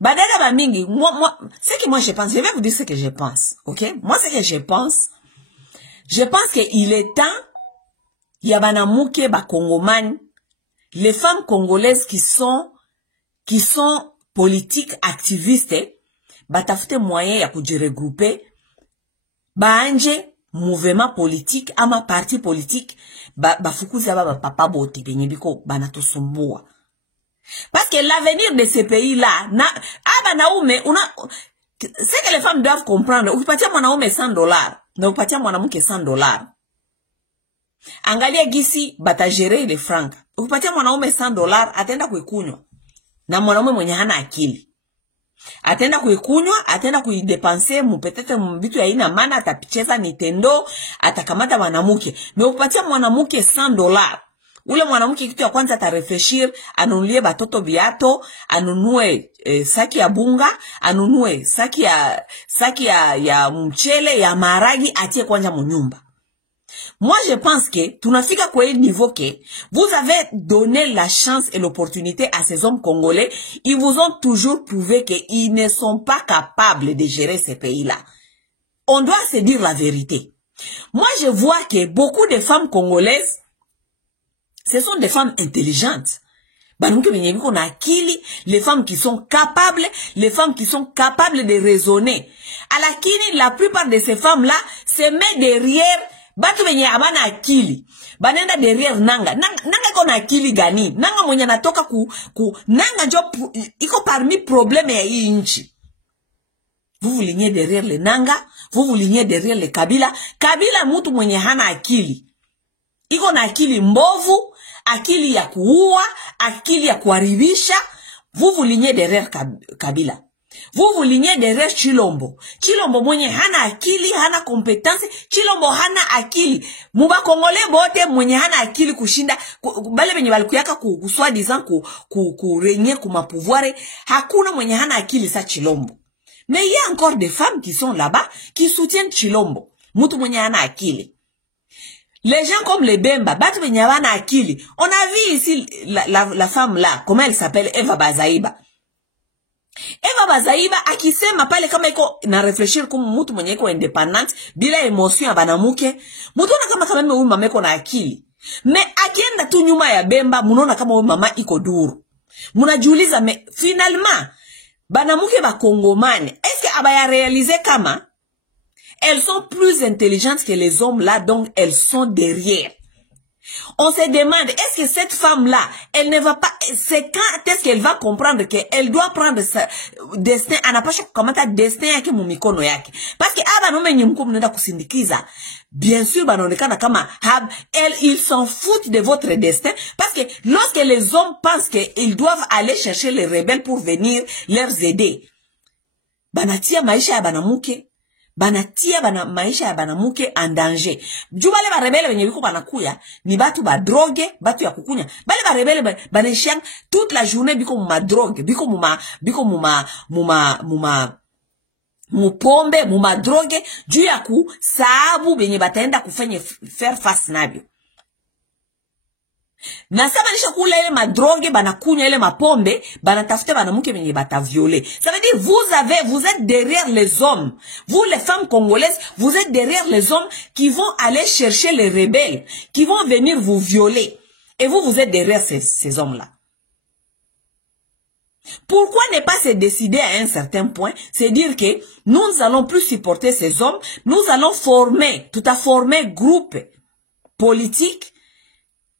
Badada ba mingi, ce que moi je pense, je vais vous dire ce que je pense, ok? Moi ce que je pense qu'il est temps, il y a banamuke ba Congoman, les femmes congolaises qui sont politiques, activistes, batafute moyen ya kujiregrouper, baanje mouvement politique, ama parti politique, bafukuza ba papa bote, benye biko banatosumbua. Parce que l'avenir de ces pays-là, c'est que les femmes doivent comprendre. Ukipatia mwanaume $100, na ukipatia mwanamke $100. Angalia gisi batajere ile franc. Ukipatia mwanaume $100, atenda kuikunywa. Na mwanaume mwenye hana akili. Atenda kuikunywa, atenda kuidepenser, peut-être mbitu ya ina maana, atapicheza Nintendo, atakamata mwanamke. Mais ukipatia mwanamke $100, ule mwanamke kitu ya kwanza atarefreshir, anunulie batoto viato, anunue saki ya bunga, anunue saki ya mchele, ya maragi, atie kwanza munyumba. Moi, je pense que, tunafika kwa hii niveau que, vous avez donné la chance et l'opportunité à ces hommes congolais, ils vous ont toujours prouvé qu'ils ne sont pas capables de gérer ces pays-là. On doit se dire la vérité. Moi, je vois que beaucoup de femmes congolaises, ce sont des femmes intelligentes. Les femmes qui sont capables de raisonner. La plupart de ces femmes-là se mettent derrière, batu benye abana akili. Banenda derrière nanga. Nanga kona akili gani. Nanga mwenye natoka nanga jo, iko parmi problème ya hii nchi. Vous vous lignez derrière les nanga, vous vous lignez derrière les kabila. Kabila mutu mwenye hana akili. Iko na akili mbovu, akili ya kuua, akili ya kuharibisha. Vous vous lignez derrière Kabila. Vous vous lignez derrière Chilombo. Chilombo mwenye hana akili, hana compétence. Chilombo hana akili. Muba Kongole bote mwenye hana akili kushinda. Bale benye balikuyaka kuswa dizan kurenye kumapouvoire. Hakuna mwenye hana akili sa Chilombo. Mais il y a encore des femmes qui sont là-bas qui soutiennent Chilombo. Mutu mwenye hana akili. Les gens comme les Bemba, batu benyabana akili. On a vu ici la femme là, comment elle s'appelle, Eva Bazaiba. Eva Bazaiba akisema pale kama iko na réfléchir comme mutu mwenye iko indépendante, bila émotion ya banamuke, mutu na kama huyu mama iko na akili. Mais akienda tu nyuma ya Bemba, munaona kama huyu mama iko duru. Munajiuliza, mais finalement, banamuke ba Kongomane, est-ce que abaya réaliser kama elles sont plus intelligentes que les hommes là, donc elles sont derrière. On se demande, est-ce que cette femme-là, elle ne va pas, c'est quand est-ce qu'elle va comprendre qu'elle doit prendre sa destin, anapasha kukamata destin yake mumikono yake. Parce que aba nome nyimku mnenda kusindikiza, bien sûr, banonekana kama, ils s'en foutent de votre destin, parce que lorsque les hommes pensent qu'ils doivent aller chercher les rebelles pour venir leur aider, banatia maisha ya banamuke, banatia maisha ya banamuke en danger. Jubale ba rebele wenye biko banakuya ni batu ba drogue, batu ya kukunya. Bale ba rebele baneshang toute la journée biko muma drogue, biko mupombe, muma drogue, juu ya ku sababu benye bataenda kufanya faire face nabyo. Na saba nisha kula ile madrogue, banakunya ile mapombe, banatafute banamuke benye bata violer. Ça veut dire, vous êtes derrière les hommes. Vous, les femmes congolaises, vous êtes derrière les hommes qui vont aller chercher les rebelles, qui vont venir vous violer. Et vous êtes derrière ces hommes-là. Pourquoi ne pas se décider à un certain point? C'est dire que nous allons plus supporter ces hommes, nous allons former groupe politique,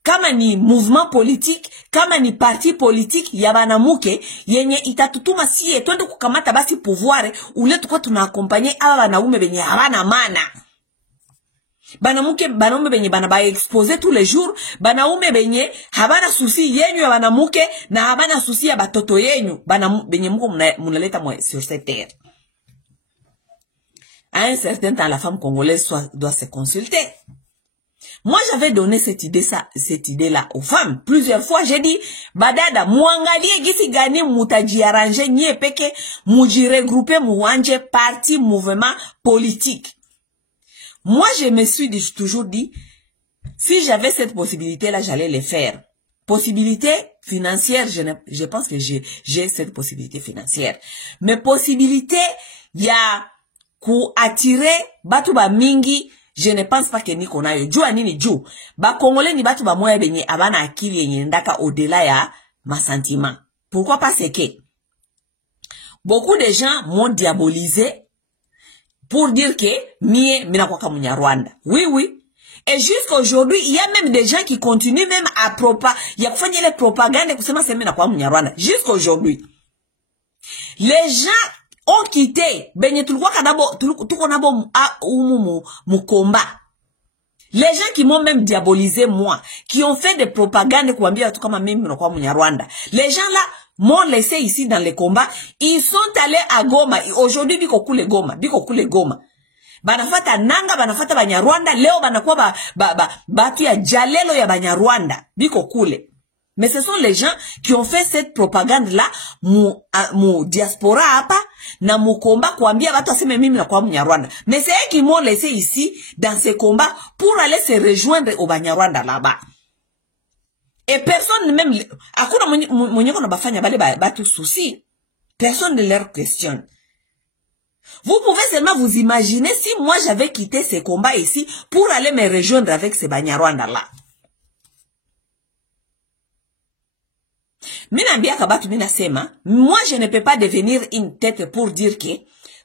kama ni mouvement politique, kama ni parti politique ya banamuke yenye itatutuma siye twende kukamata basi pouvoir ule tukwa tunaakompanye aba banaume benye habana mana. Banamuke banaume benye banaba exposer tous les jours, banaume benye habana souci yenyu ya banamuke na habana souci ya batoto yenyu benye muko munaleta sur cette terre. À un certain temps, la femme congolaise doit se consulter. Moi, j'avais donné cette idée-là aux femmes. Plusieurs fois, j'ai dit, badada, muangalie gisi gani mutaji arrange nye peke, muji regrouper muanje parti mouvement politique. Moi, je me suis toujours dit, si j'avais cette possibilité-là, j'allais le faire. Possibilité financière, je pense que j'ai cette possibilité financière. Mais possibilité, il y a pour attirer batu ba mingi, je ne pense pas que niko nayo. Jua nini juu. Ba Congolais ni batu ba moya benye abana akili yenye ndaka au-delà ya ma sentiment. Pourquoi pas c'est que beaucoup de gens m'ont diabolisé pour dire que mina kwa kamunya Rwanda. Oui, oui. Et jusqu'à aujourd'hui, il y a même des gens qui continuent même à il y a fait les propagandes kusema c'est mina kwa kamunya Rwanda. Jusqu'à aujourd'hui. Les gens ont quitté benye tulikuwa kadabo tuko nabo mu combat. Les gens qui m'ont même diabolisé moi, qui ont fait des propagandes kuambia tu kama mimi mina kwa kamunya Rwanda. Les gens là m'ont laissé ici dans les combats, ils sont allés à Goma. Aujourd'hui, biko kule Goma. Banafata nanga, banafata Banyarwanda, leo banakuwa batu ya jalelo ya Banyarwanda. Biko kule. Mais ce sont les gens qui ont fait cette propagande-là, mu diaspora hapa, na mu combat kuambia batu aseme mimi na kwa Mnyarwanda. Mais c'est eux qui m'ont laissé ici, dans ces combats, pour aller se rejoindre au Banyarwanda là-bas. Et personne même, akuna mwenye kona bafanya bale batu souci. Personne ne leur questionne. Vous pouvez seulement vous imaginer si moi j'avais quitté ces combats ici pour aller me rejoindre avec ces Banyarwanda là. Mina biaka batu mina sema, moi je ne peux pas devenir une tête pour dire que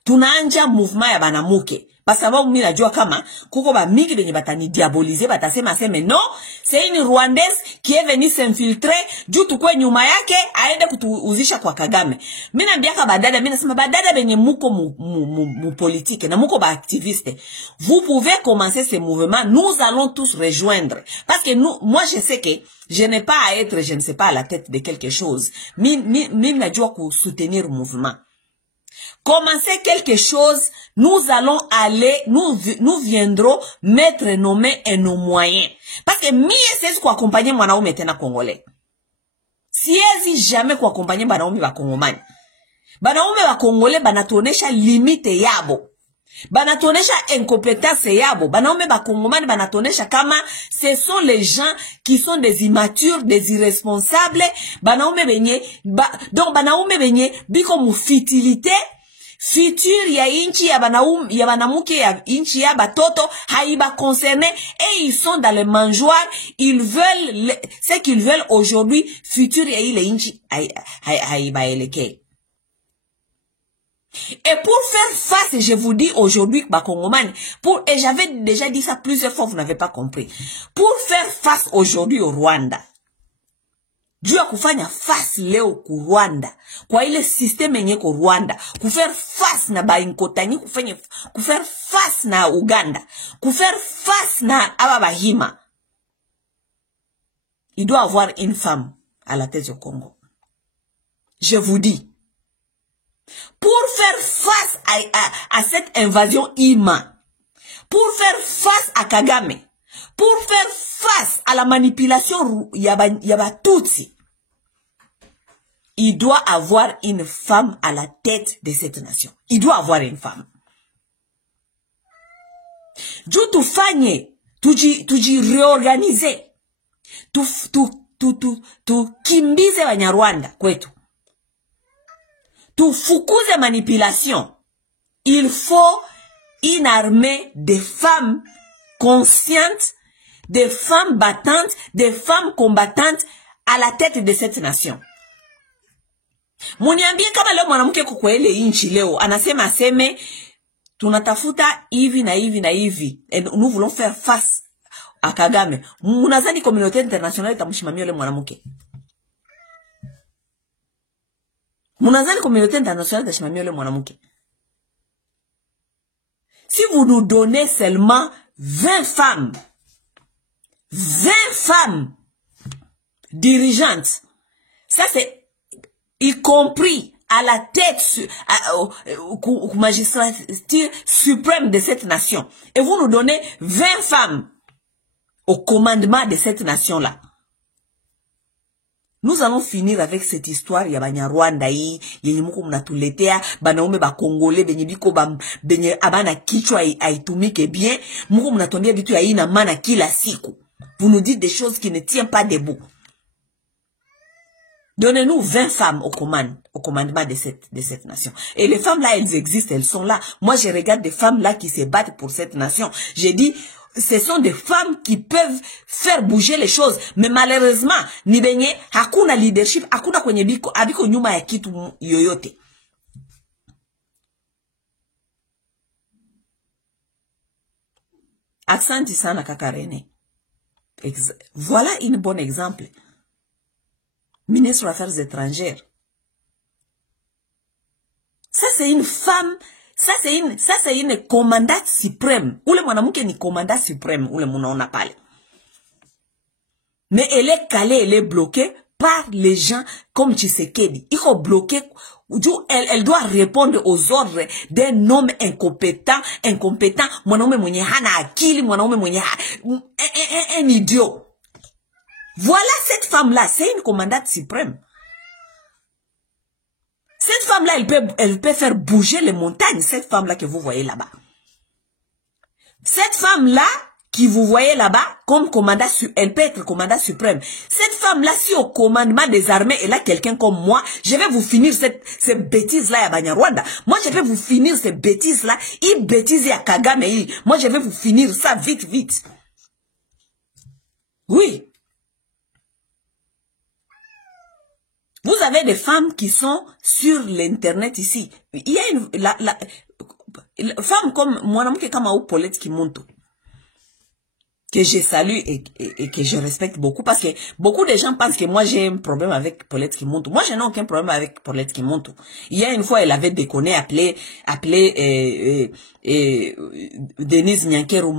tunaanja mouvement ya banamuke. Parce que mina jua kama kuko ba mingi benye batani diaboliser batasema seme non, c'est une Rwandaise qui est venue s'infiltrer juu tukwe nyuma yake aende kutuuzisha kwa Kagame. Mina biaka badada mina sema badada benye muko mu politique na muko ba activiste. Vous pouvez commencer ce mouvement, nous allons tous rejoindre parce que moi je sais que je n'ai pas à être, je ne sais pas, à la tête de quelque chose. Mina jua ku soutenir le mouvement. Commencer quelque chose, nous allons aller, nous viendrons mettre nos mains et nos moyens. Parce que mie c'est quoi accompagner mwanaume tena Congolais. Siezi jamais kwa accompagner banaume ba Kongomani. Banaume ba Congolais banatonesha limite yabo. Banatonesha incompétence yabo. Banaume ba Kongomani banatonesha kama ce sont les gens qui sont des immatures, des irresponsables. Banaume benye, donc banaume benye biko mu futilité. Futur ya inchi ya banamuke ya inchi ya batoto haiba concerné et ils sont dans les mangeoires, ils veulent ce qu'ils veulent aujourd'hui, futur ya ile inchi haiba eleke. Et pour faire face, je vous dis aujourd'hui Bakongomani, et j'avais déjà dit ça plusieurs fois, vous n'avez pas compris. Pour faire face aujourd'hui au Rwanda, Dieu a kufanya face leo ku Rwanda. Kwa ile système yenye ko Rwanda. Kufaire face na Bainkotani, kufaire face na Uganda. Kufaire face na Ababahima. Il doit avoir une femme à la tête du Congo. Je vous dis. Pour faire face à cette invasion humaine. Pour faire face à Kagame. Pour faire face à la manipulation yaba Tutsi. Il doit avoir une femme à la tête de cette nation. Il doit avoir une femme. Juu tufanye, tuji réorganiser. Kimbize Banyarwanda kwetu. Tufukuze manipulation. Il faut une armée de femmes conscientes, des femmes battantes, des femmes combattantes à la tête de cette nation. Muniambie kama leo mwanamke kwa ile inchi leo anasema aseme tunatafuta hivi na hivi na hivi et nous voulons faire face à Kagame. Munazani communauté internationale itamshimamia yule mwanamke. Munazani communauté internationale itamshimamia yule mwanamke. Si vous nous donnez seulement 20 femmes dirigeantes, ça c'est y compris à la tête au magistrature suprême de cette nation. Et vous nous donnez 20 femmes au commandement de cette nation-là. Nous allons finir avec cette histoire ya Banyarwanda hii yenye muko mnatuletea banaume ba Congolais benye biko benye abana kichwa aitumike bien, muko mnatuambia vitu ya ina maana kila siku. Vous nous dites des choses qui ne tiennent pas debout. Donnez-nous 20 femmes au commandement de cette nation. Et les femmes là, elles existent, elles sont là. Moi, je regarde des femmes là qui se battent pour cette nation. J'ai dit, ce sont des femmes qui peuvent faire bouger les choses. Mais malheureusement, ni benye, hakuna leadership, hakuna kwenye biko, abiko nyuma ya kitu yoyote. Asante sana kaka René. Voilà un bon exemple. Ministre des Affaires étrangères. Ça c'est une femme, ça c'est une commandante suprême. Ule mwanamke ni commandant suprême, ule munaona pale. Mais elle est calée, elle est bloquée par les gens comme Tshisekedi. Il faut bloquer, elle doit répondre aux ordres d'un homme incompétent, mwanaume mwenye hana akili, mwanaume mwenye un idiot. Voilà cette femme-là, c'est une commandante suprême. Cette femme-là, elle peut faire bouger les montagnes, cette femme-là que vous voyez là-bas. Cette femme-là, qui vous voyez là-bas, comme commandant, elle peut être commandant suprême. Cette femme-là, si au commandement des armées, elle a quelqu'un comme moi, je vais vous finir ces bêtises-là à Banyarwanda. Moi, je vais vous finir ces bêtises-là. Une bêtise à Kagame. Moi, je vais vous finir ça vite, vite. Oui. Vous avez des femmes qui sont sur l'internet ici. Il y a une femme comme moi, comme Paulette Kimonto, que je salue et que je respecte beaucoup, parce que beaucoup de gens pensent que moi j'ai un problème avec Paulette Kimonto. Moi, je n'ai aucun problème avec Paulette Kimonto. Il y a une fois, elle avait déconné, appelé Denise Nyankeru,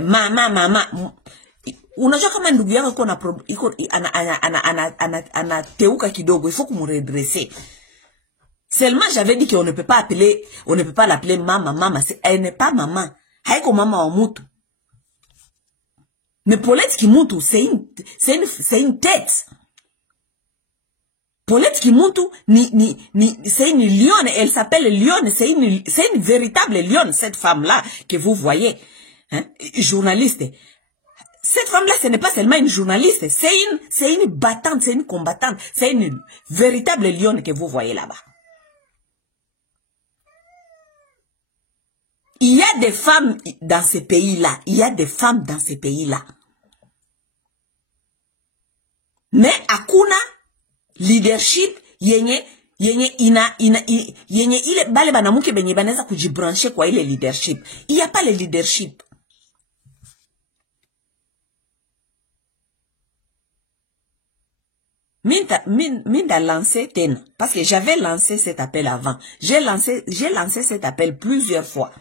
maman. Unajua kama ndugu yako anateuka kidogo, il faut qu'on me redresse. Seulement j'avais dit qu'on ne peut pas l'appeler maman, elle n'est pas maman. Haiko mama wa mutu. Mais Paulette Kimonto, c'est une tête. Paulette Kimonto, c'est une lionne, elle s'appelle lionne, c'est une véritable lionne, cette femme-là que vous voyez, hein, journaliste. Cette femme-là, ce n'est pas seulement une journaliste, c'est une battante, c'est une combattante, c'est une véritable lionne que vous voyez là-bas. Il y a des femmes dans ce pays-là, Mais hakuna leadership yenye ile bale banamuke benye banaweza kujibrancher kwa ile leadership. Il n'y a pas le leadership. Minda lancé Tena, parce que j'avais lancé cet appel avant. J'ai lancé cet appel plusieurs fois.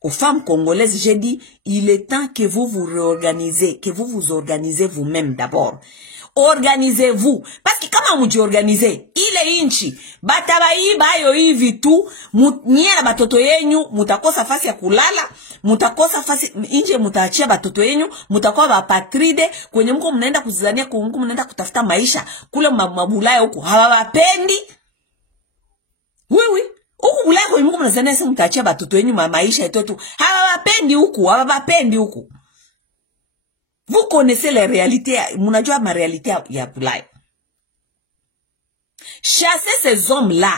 Aux femmes congolaises, j'ai dit, il est temps que vous vous réorganisez, que vous vous organisez vous-même d'abord. Organisez-vous. Parce que comment vous organisez? Ile inchi. Batabai bayo hivi tu. Nyie na batoto yenyu. Mutakosa fasi ya kulala. Mutakosa fasi. Inje mutaachia batoto yenyu. Mutakuwa bapatride. Kwenye mko mnaenda kuzizania. Kwenye mko mnaenda kutafuta maisha. Kule mabulaya huku. Hawapendi. Oui. Huku bulaya kwenye mko mnazania. Sasa mutaachia batoto yenyu maisha etotu. Hawapendi huku. Vous connaissez les réalités, munajua ma réalité ya Bulaya. Chassez ces hommes-là.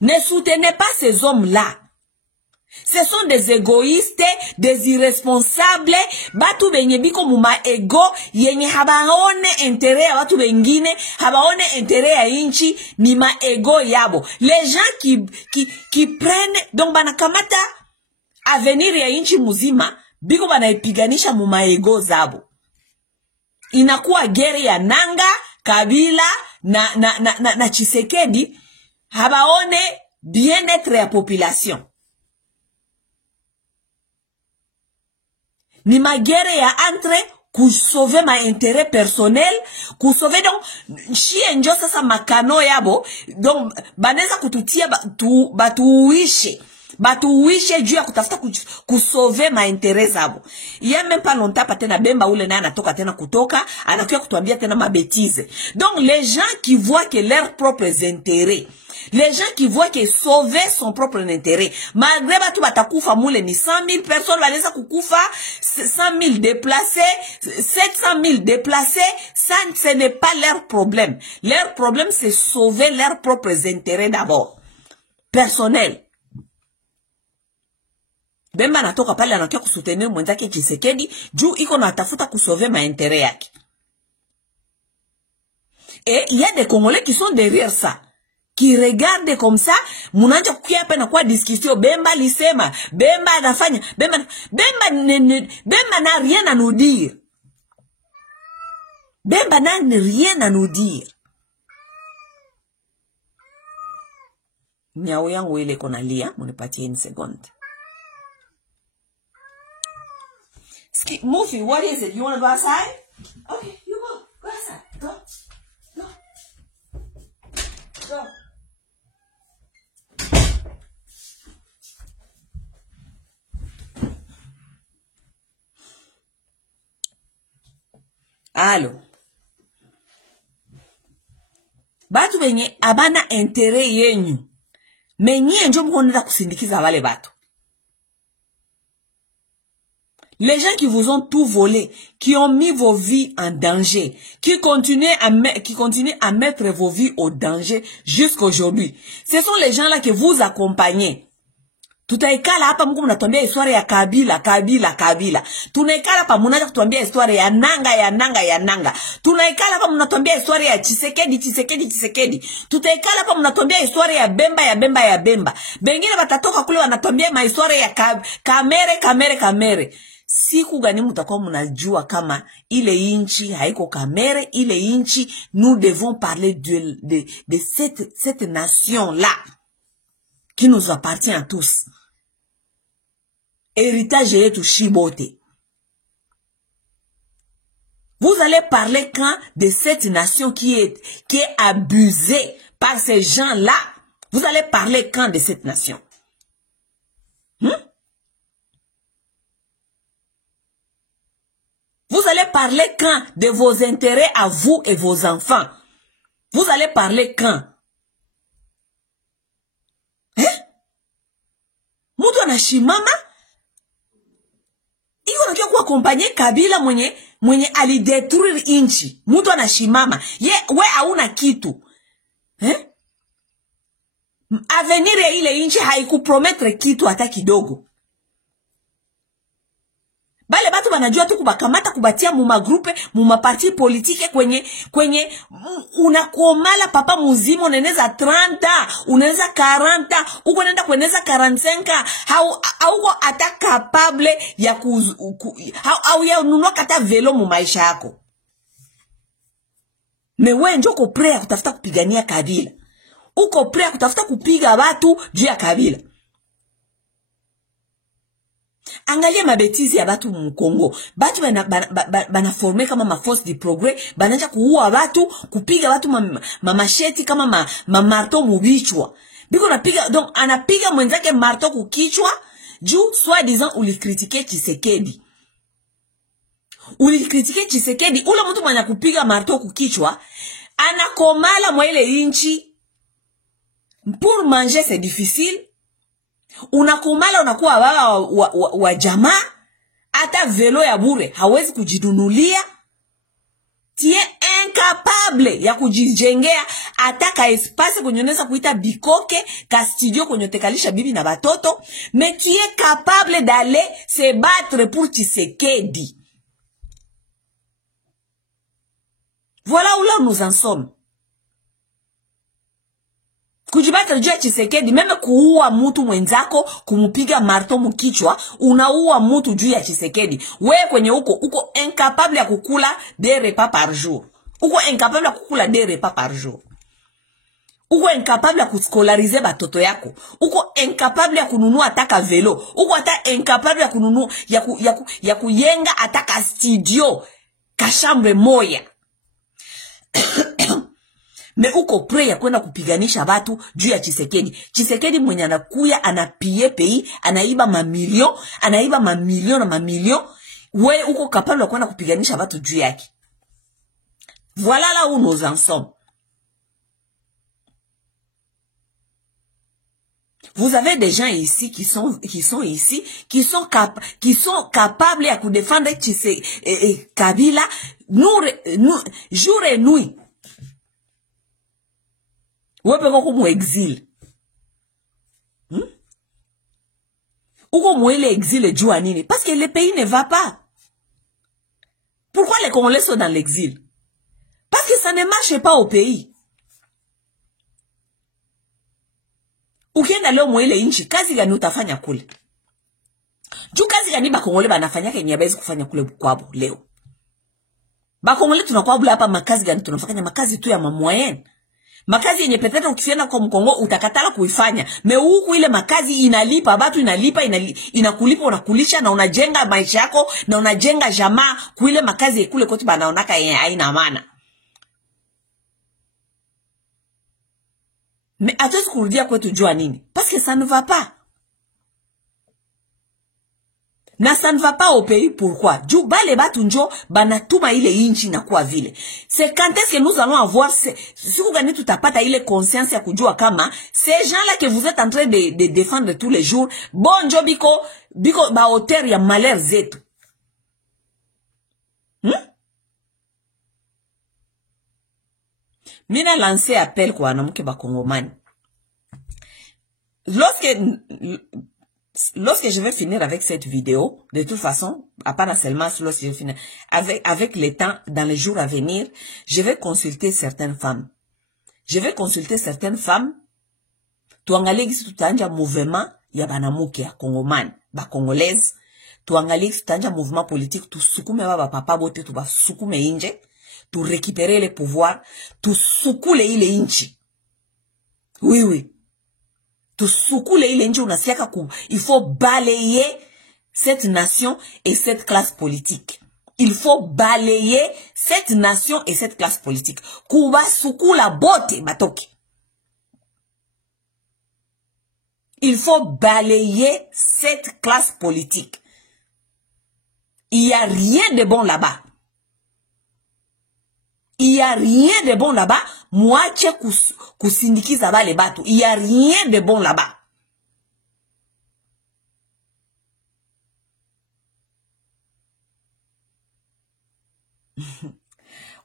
Ne soutenez pas ces hommes-là. Ce sont des égoïstes, des irresponsables, batu benye biko muma ego, yenye habaone intérêt ya watu bengine, habaone intérêt ya inchi, ni ma ego yabo. Les gens qui prennent, donc banakamata avenir ya inchi muzima, biko banaipiganisha muma ego zabo. Inakuwa gere ya Nanga, Kabila, na Tshisekedi, habaone bien-être ya population. Ni magere ya entre kusauver ma intérêt personnel, kusauver donc chie njo sasa makano yabo, donc baneza kututia batuuishe juu ya kutafuta kusauver ma intérêt zabo. Il y a même pas longtemps patena bemba ule na anatoka tena kutoka, anakuya kutuambia tena mabetize. Donc les gens qui voient que leurs propres intérêts Les gens qui voient que sauver son propre intérêt. Malgré batu batakufa moule ni 100 000 personnes, valesa kukufa, 100 000 déplacés, 700 000 déplacés, ça, ce n'est pas leur problème. Leur problème, c'est sauver leurs propres intérêts d'abord. Personnels. Bemba natoka pale anakia kusoutenir mwenzake Tshisekedi, juu iko na tafuta kusauver ma intérêt yake. Et il y a des Congolais qui sont derrière ça. Qui regardent comme ça, munanja kukia pena kwa discussion, Bemba lisema, Bemba anafanya, Bemba n'a rien à nous dire. Bemba n'a rien à nous dire. Nyao yangu ile kona lia, munipatie une seconde. Mufi, what is it? You want to go outside? Okay, you go. Go outside. Go. Go. Go. Allô. Batu benye abana intérêt yenyu. Menye njo mkoneza kusindikiza wale batu. Les gens qui vous ont tout volé, qui ont mis vos vies en danger, qui continuent à mettre vos vies au danger jusqu'aujourd'hui. Ce sont les gens-là que vous accompagnez. Tutaikala hapa Mungu mnatuambia historia ya Kabila. Tunaikala hapa mnaanza kutuambia historia ya nanga. Tunaikala hapa mnatuambia historia ya Tshisekedi. Tutaikala hapa mnatuambia historia ya Bemba. Bengine batatoka kule wanatuambia ma historia ya Kamere. Siku gani mutakuwa mnajua kama ile inchi haiko Kamere, ile inchi, nous devons parler de cette nation-là qui nous appartient à tous. Héritage yetu shibote. Vous allez parler quand de cette nation qui est abusée par ces gens-là. Vous allez parler quand de cette nation? Vous allez parler quand de vos intérêts à vous et vos enfants? Vous allez parler quand? Mutu anashimama iko nakia kuakompanye Kabila mwenye alidetruire inchi. Mutu anashimama we hauna kitu. Avenir ya ile inchi haikupromettre kitu hata kidogo. Bale batu banajua tu kubakamata kubatia muma grupe, muma parti politike kwenye unakomala papa muzima uneneza 30, uneneza 40, uko nenda kueneza 45, hauko ata capable ya au ya ununua kata velo mu maisha yako. Mewe njoko prea kutafuta kupigania Kabila. Uko prea kutafuta kupiga watu juu ya Kabila. Angalia mabetizi ya batu mkongo. Batu bana forme kama ma force de progrès, bananja kuua watu, kupiga watu mamasheti kama marto mubichwa. Biko napiga, donc anapiga mwenzake marto kukichwa, juu soi-disant ulikritike Tshisekedi. Ulikritike Tshisekedi, ule mtu mwenye kupiga marto kukichwa, anakomala mwa ile inchi. Pour manger c'est difficile. Unakumala unakuwa wa jamaa, hata velo ya bure hawezi kujidunulia. Tie incapable ya kujijengea ataka espace kunyoneza kuita bikoke ka studio kunyotekalisha bibi na batoto, mais qui est capable d'aller se battre pour Tshisekedi. Voilà où là nous en sommes. Kujibata juu ya Tshisekedi, meme kuua mutu mwenzako, kumupiga marto mukichwa, unaua mutu juu ya Tshisekedi. Wewe kwenye uko incapable ya kukula 2 repas par jour. Uko incapable ya kukula 2 repas par jour. Uko incapable ya kuskolarize batoto yako. Uko incapable ya kununua ataka velo. Uko ata incapable ya kununua ya kuyenga ataka studio kashambre moya. Me uko pre ya kwenda kupiganisha watu juu ya Tshisekedi. Tshisekedi mwenye anakuya anapie pei, anaiba mamilion na mamilion. We uko capable ya kwenda kupiganisha watu juu yake. Voilà là où nous en sommes. Vous avez des gens ici qui sont ici, qui sont capables à défendre Kabila, nous, jour et nuit. Ou comme exil. Ou comme l'exil est Jouanini. Parce que le pays ne va pas. Pourquoi les Congolais sont dans l'exil? Parce que ça ne marche pas au pays. Ukienda leo mwele inchi, kazi gani utafanya kule? Juu kazi gani bakongole banafanya kenye habezi kufanya kule kwabo leo? Bakongole tunakuwa bula hapa makazi gani tunafanya makazi tu ya mamoyen. Makazi yenye petete ukifienda kwa Mkongo utakatala kuifanya. Me huku ile makazi inalipa, batu inakulipa unakulisha na unajenga maisha yako na unajenga jamaa kuile makazi kule kote banaonaka yenye haina maana. Mais hatuwezi kurudia kwetu jua nini? Parce que ça ne va pas. Na ça ne va pas au pays. Pourquoi? Juu bale batu njo banatuma ile inchi na kuwa vile. C'est quand est-ce que nous allons avoir siku gani tutapata ile conscience ya kujua kama ces gens-là que vous êtes en train de défendre tous les jours, bon njo biko ba auteur ya malheur zetu. Mina lancé appel kwa wanamuke bakongomani. Lorsque je vais finir avec cette vidéo, de toute façon, à part seulement lorsque je vais finir, avec le temps, dans les jours à venir, je vais consulter certaines femmes. Je vais consulter certaines femmes. Tuangalie gisi tutanja mouvement ya banamuke ya kongomani, ba congolaise. Tuangalie gisi tutanja mouvement politique, tu sukume baba papa bote, tu ba sukume inje. Tu récupérer les pouvoirs, tu soukule ile inchi. Oui. Tu soukule ile inchi, unasiaka il faut balayer cette nation et cette classe politique. Il faut balayer cette nation et cette classe politique. Kuba soukula bote batoki. Il faut balayer cette classe politique. Il n'y a rien de bon là-bas. Il n'y a rien de bon là-bas. Moitié kusindikiza bale batu. Il n'y a rien de bon là-bas.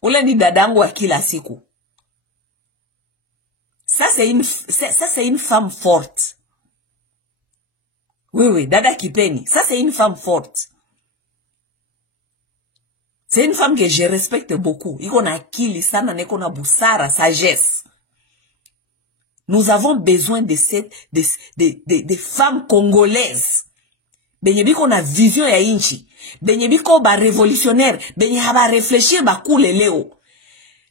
Ule ni dadangu wa kila siku. Ça c'est une femme forte. Oui, dada Kipeni. Ça c'est une femme forte. C'est une femme que je respecte beaucoup. Iko na akili sana, neko na busara, sagesse. Nous avons besoin de femmes congolaises. Benye biko na vision ya inchi. Benye biko ba révolutionnaire. Benye haba réfléchir ba koule leo.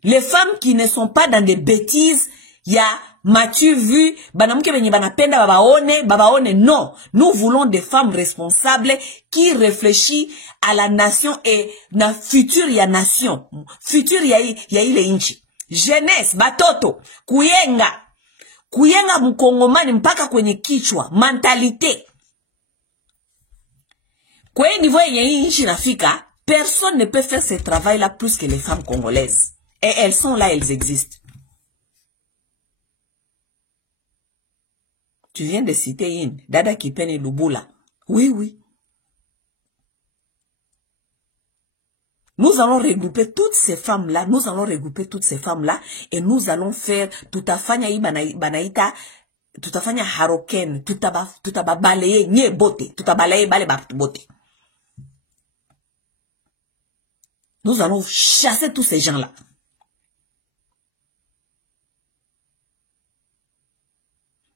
Les femmes qui ne sont pas dans des bêtises, ya Mathieu vu, banamuke benye banapenda babaone, non. Nous voulons des femmes responsables qui réfléchissent à la nation et na futur ya nation. Futur ya ile inchi. Jeunesse, batoto, kuyenga mkongomani mpaka kwenye kichwa, mentalité. Kwenye niveau yenye inchi nafika, personne ne peut faire ce travail-là plus que les femmes congolaises. Et elles sont là, elles existent. Tu viens de citer une, Dada Kipeni Lubula. Oui. Nous allons regrouper toutes ces femmes-là, et nous allons faire tutafanya banaita, tutafanya haroken, tutabalaye nye bote, tutabalaye bale bote. Nous allons chasser tous ces gens-là.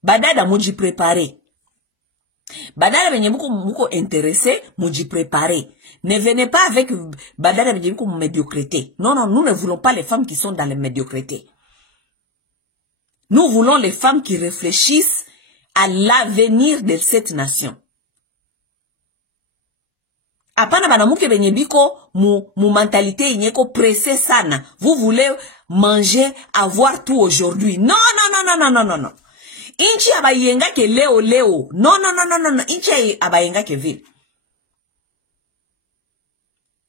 Badada muji préparé. Badada benye muko intéressé, muji préparé. Ne venez pas avec badada benye muko médiocrité. Non, nous ne voulons pas les femmes qui sont dans la médiocrité. Nous voulons les femmes qui réfléchissent à l'avenir de cette nation. Apana banamuke benye biko mu mentalité inyeko pressé sana. Vous voulez manger, avoir tout aujourd'hui. Non. Inchi abayenga ke leo. Non. Inchi abayenga ke vile.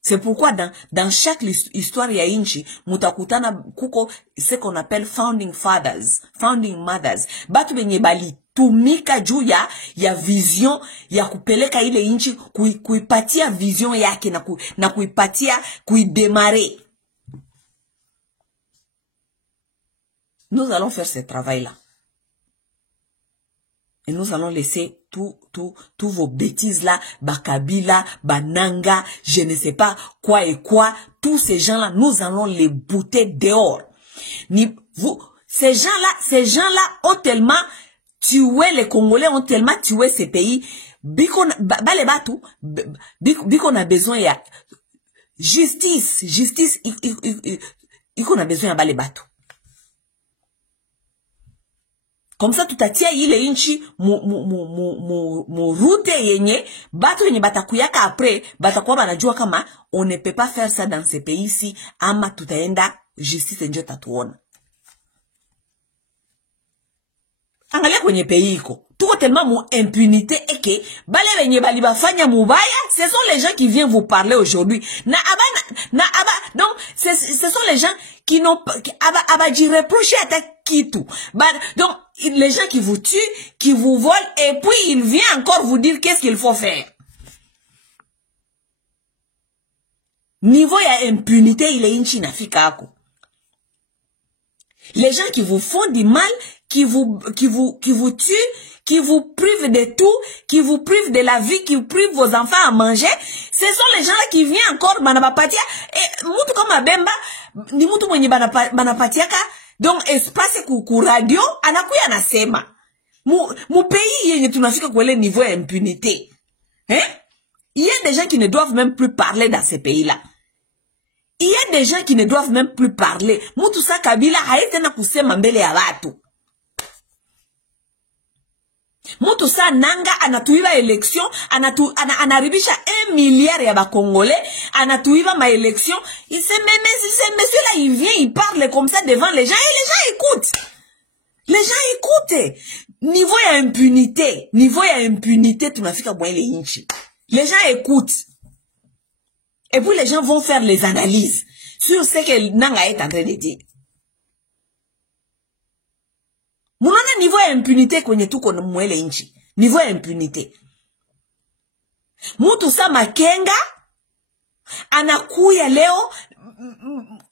C'est pourquoi dans chaque histoire ya inchi, mutakutana kuko ce qu'on appelle founding fathers, founding mothers. Batu benye bali tumika juu ya vision ya kupeleka ile inchi, kuipatia vision yake na kuipatia, kuidémarrer. Nous allons faire ce travail-là. Et nous allons laisser tous vos bêtises là, Bakabila, Bananga, je ne sais pas quoi et quoi, tous ces gens-là, nous allons les bouter dehors. Ces gens-là ont tellement tué les Congolais, ont tellement tué ces pays. Biko a besoin de justice, il a besoin de balebatu. Comme ça, tutatia ile inchi mu route yenye, batu yenye batakuyaka après, batakuwa banajua kama, on ne peut pas faire ça dans ce pays-ci, ama tutaenda justice njo tatuona. Angalia kwenye pays iko. Tuko tellement mu impunité et que, bale benye bali bafanya mubaya, ce sont les gens qui viennent vous parler aujourd'hui. Donc, ce sont les gens qui n'ont pas, dit reprocher à ta kitu. Donc, les gens qui vous tuent, qui vous volent, et puis il vient encore vous dire qu'est-ce qu'il faut faire. Niveau ya impunité, il est inchi nafika ako. Les gens qui vous font du mal, qui vous tuent, qui vous privent de tout, qui vous privent de la vie, qui vous privent vos enfants à manger, ce sont les gens-là qui viennent encore banapatia. Et mutu kama bemba, ni mutu mwenye banapatia ka, donc espace ku radio, anakuya nasema. Mu pays yenye tunafika kwa ile niveau ya impunité. Hein? Il y a des gens qui ne doivent même plus parler dans ces pays-là. Il y a des gens qui ne doivent même plus parler. Mutu sa Kabila haitena kusema mbele ya watu. Mutu sa Nanga anatuiva election, anaribisha 1 milliard ya ba Congolais, anatuiva ma election. Ce monsieur-là, il vient, il parle comme ça devant les gens et les gens écoutent. Les gens écoutent. Niveau ya impunité, tunafika bwa ile inchi. Les gens écoutent. Et puis les gens vont faire les analyses sur ce que Nanga est en train de dire. Munona niveau ya impunité kwenye tuko na mwele inchi. Niveau ya impunité. Mutu sa Makenga anakuya leo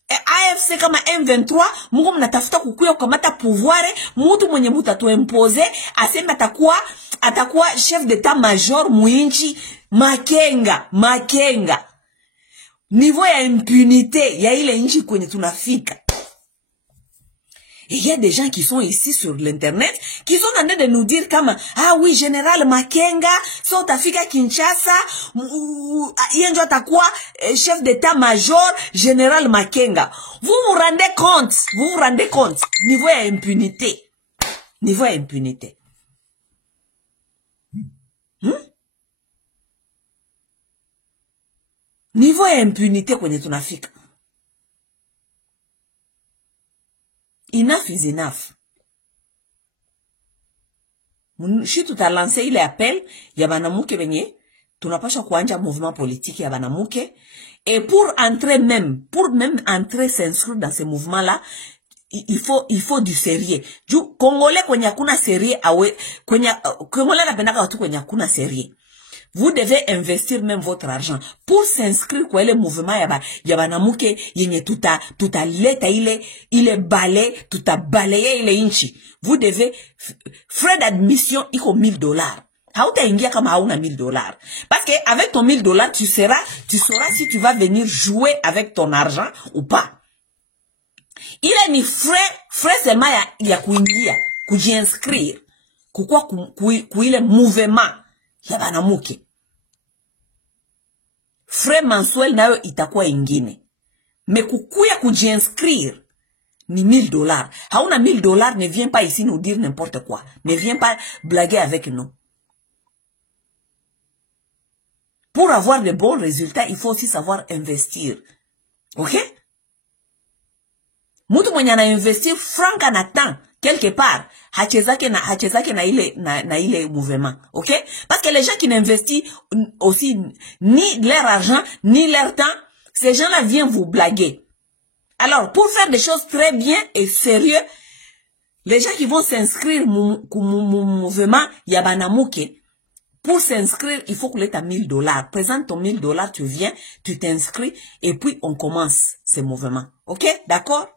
AFC kama M23 mungu mnatafuta kukuya kukamata pouvoir, mutu mwenye muta impose aseme atakuwa chef d'état major muinchi. Makenga. Niveau ya impunité ya ile inchi kwenye tunafika. Et il y a des gens qui sont ici sur l'internet qui sont en train de nous dire comme ah oui, général Makenga sont Afrika Kinshasa, yenjo atakuwa chef d'état-major général Makenga. Vous vous rendez compte niveau ya impunité. Niveau ya impunité kwenye tunafika. Enough is enough. Si tuta lancé ile appel ya banamuke benye tunapasha kuanja mouvement politique ya banamuke, et pour même entrer s'inscrire dans ce mouvement là, il faut du sérieux. Du Congolais kwenye hakuna sérieux awe kwenye Congolais napendaka watu kwenye hakuna sérieux. Vous devez investir même votre argent pour s'inscrire kwa ile mouvement ya banamuke yenye tuta leta ile balai, tuta balaye ile inchi. Vous devez frais d'admission iko $1000. Hauta ingia kama hauna $1000. Parce que avec ton $1000, tu sauras si tu vas venir jouer avec ton argent ou pas. Il a ni frais seulement ya kuingia, kujinscrire, kukua kuile mouvement ya banamuke. Frais mensuel nayo itakuwa ingine. Mais kukuya kujinscrire ni $1000. Hauna $1000, ne viens pas ici nous dire n'importe quoi. Ne viens pas blaguer avec nous. Pour avoir de bons résultats, il faut aussi savoir investir. Ok? Mutu mwenye na investir franc anatan quelque part hachezake na ile mouvement, ok? Parce que les gens qui n'investissent aussi ni leur argent ni leur temps, ces gens-là viennent vous blaguer. Alors pour faire des choses très bien et sérieux, les gens qui vont s'inscrire au mouvement Yabanamuke, pour s'inscrire, il faut que tu aies 1000 $. Présente ton 1000 $, tu viens, tu t'inscris et puis on commence ce mouvement. Ok? D'accord?